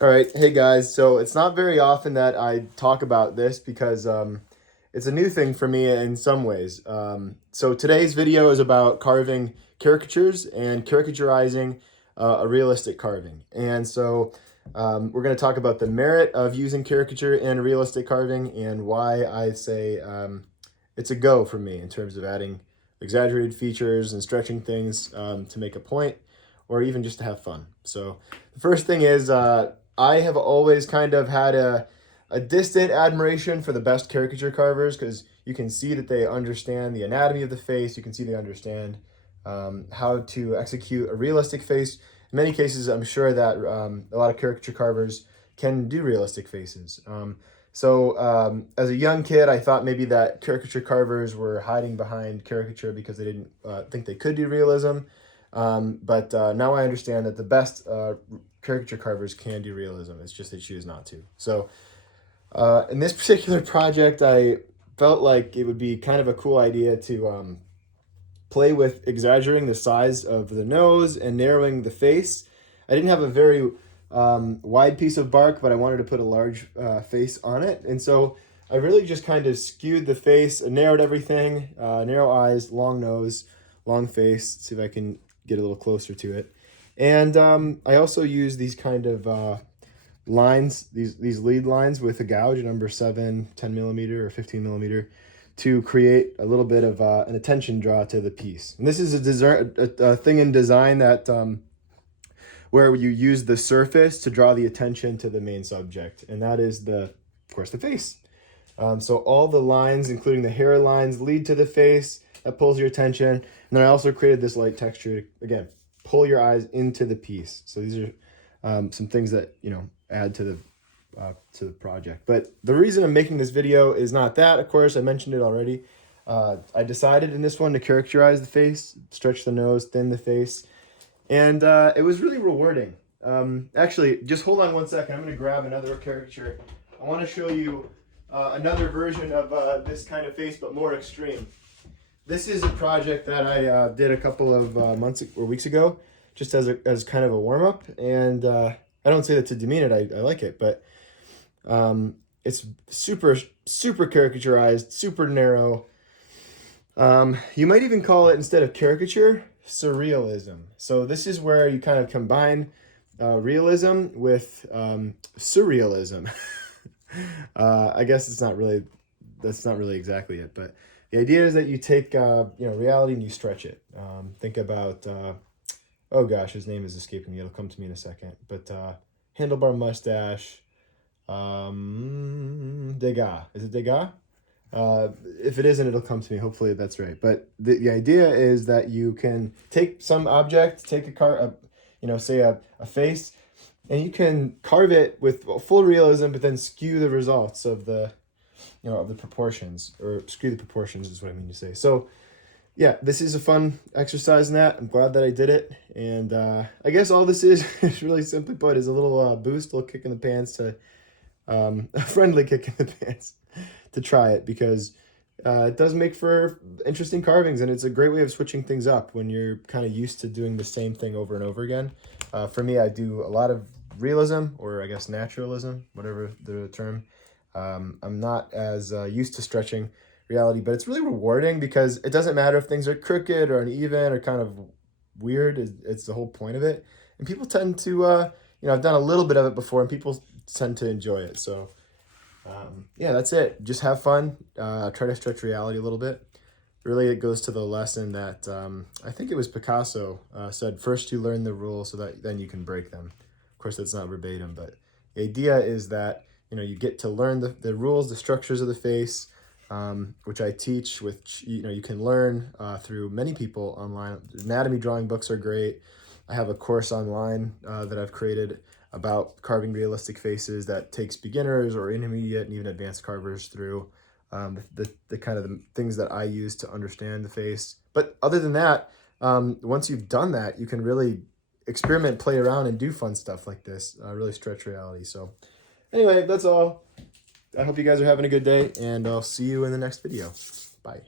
All right, hey guys. So it's not very often that I talk about this because it's a new thing for me in some ways. So today's video is about carving caricatures and caricaturizing a realistic carving. And so we're going to talk about the merit of using caricature and realistic carving and why I say it's a go for me in terms of adding exaggerated features and stretching things to make a point or even just to have fun. So the first thing is I have always kind of had a distant admiration for the best caricature carvers because you can see that they understand the anatomy of the face. You can see they understand how to execute a realistic face. In many cases, I'm sure that a lot of caricature carvers can do realistic faces. As a young kid, I thought maybe that caricature carvers were hiding behind caricature because they didn't think they could do realism. But now I understand that the best caricature carvers can do realism. It's just they choose not to. So in this particular project, I felt like it would be kind of a cool idea to play with exaggerating the size of the nose and narrowing the face. I didn't have a very wide piece of bark, but I wanted to put a large face on it. And so I really just kind of skewed the face, narrowed everything, narrow eyes, long nose, long face. Let's see if I can get a little closer to it. And I also use these kind of lines, these lead lines with a gouge, number 7, 10 millimeter or 15 millimeter, to create a little bit of an attention draw to the piece. And this is a thing in design that where you use the surface to draw the attention to the main subject, and that is of course, the face. So all the lines, including the hair lines, lead to the face. That pulls your attention. And then I also created this light texture, again, pull your eyes into the piece. So these are some things that, add to the project. But the reason I'm making this video is not that, of course, I mentioned it already. I decided in this one to characterize the face, stretch the nose, thin the face. And it was really rewarding. Actually, just hold on one second. I'm going to grab another caricature. I want to show you another version of this kind of face, but more extreme. This is a project that I did a couple of months or weeks ago, just as kind of a warm-up. And I don't say that to demean it. I like it, but it's super caricaturized, super narrow. You might even call it, instead of caricature, surrealism. So this is where you kind of combine realism with surrealism. I guess that's not really exactly it, but the idea is that you take reality and you stretch it. Think about oh gosh, his name is escaping me. It'll come to me in a second. But handlebar mustache, Degas. Is it Degas? If it isn't, it'll come to me. Hopefully that's right. But the idea is that you can take some object, take say a face, and you can carve it with full realism, but then skew the results of the proportions, or skew the proportions is what I mean to say. So yeah, this is a fun exercise in that. I'm glad that I did it. And I guess all this is really simply put, is a little boost, a little kick in the pants to, a friendly kick in the pants to try it, because it does make for interesting carvings, and it's a great way of switching things up when you're kind of used to doing the same thing over and over again. For me, I do a lot of realism, or I guess naturalism, whatever the term. I'm not as used to stretching reality, but it's really rewarding because it doesn't matter if things are crooked or uneven or kind of weird. It's the whole point of it. And people tend to, I've done a little bit of it before, and people tend to enjoy it. So yeah, that's it. Just have fun. Try to stretch reality a little bit. Really, it goes to the lesson that I think it was Picasso said, first you learn the rules so that then you can break them. Of course, that's not verbatim, but the idea is that, you get to learn the rules, the structures of the face, which I teach, which, you can learn through many people online. Anatomy drawing books are great. I have a course online that I've created about carving realistic faces that takes beginners or intermediate and even advanced carvers through the kind of the things that I use to understand the face. But other than that, once you've done that, you can really experiment, play around, and do fun stuff like this, really stretch reality. So anyway, that's all. I hope you guys are having a good day, and I'll see you in the next video. Bye.